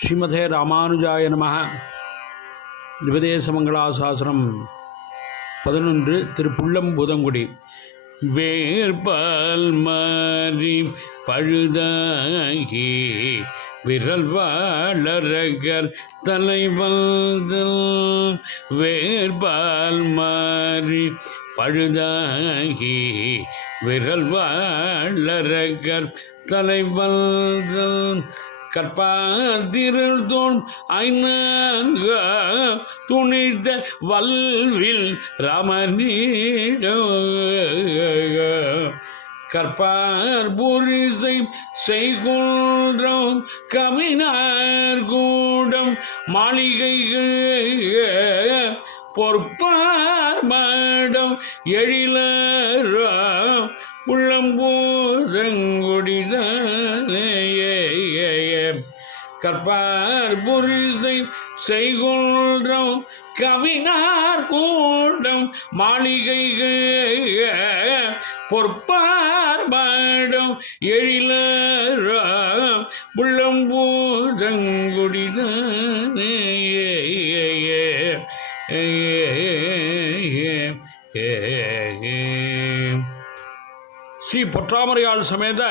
ஸ்ரீமதே ராமானுஜாய நமः. திவதேசமங்களாசாசனம் 11 திருப்புள்ளம்பூதங்குடி. வேர்பால் மாறி பழுதாகி விரல் வாழறகர் தலைவந்தல். வேர்பால் மாறி பழுதாகி விரல் வாழறகர் தலைவந்தல். கற்பாதிரல் தோன் ஐநங்க துணித்த வல்வில் ராமனீட. கற்பார் புரிசை செய்கொன்றம் கவினார் கூடம் மாளிகைகள் பொற்பார் மாடம் எழிலர் உள்ளம்பூதங்குடிதானே. கற்பார் புரிசை செய்கொன்றம் கவினார் கூடம் மாளிகைகள் பொற்பார் மாடம் எழிலர் உள்ளம்பூதங்குடிதானே. ஸ்ரீ பொற்றாமரையாள் சமேத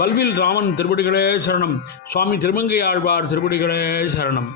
வல்வில் ராமன் திருவடிகளே சரணம். சுவாமி திருமங்கையாழ்வார் திருவடிகளே சரணம்.